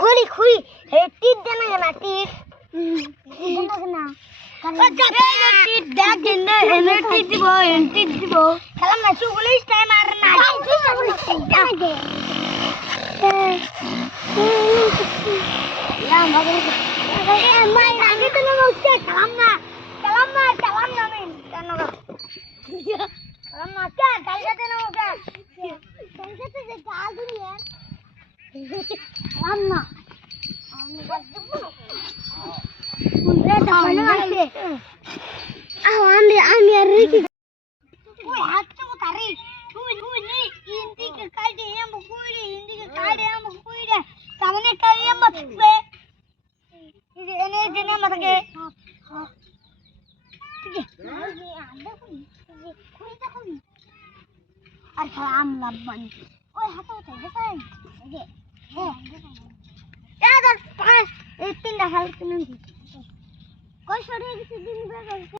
খুড়ি খুড়ি টিট দেনা কেনা টিট দেনা কেনা খেলাম না খেলাম না খেলাম না। আমি আমি আর রেখে আর খেলা আমলাম ওই হাতে উঠে দেখাই এই তিনটা হাল কিনে দিচ্ছি কয় সরে গেছে দিন বেড়ে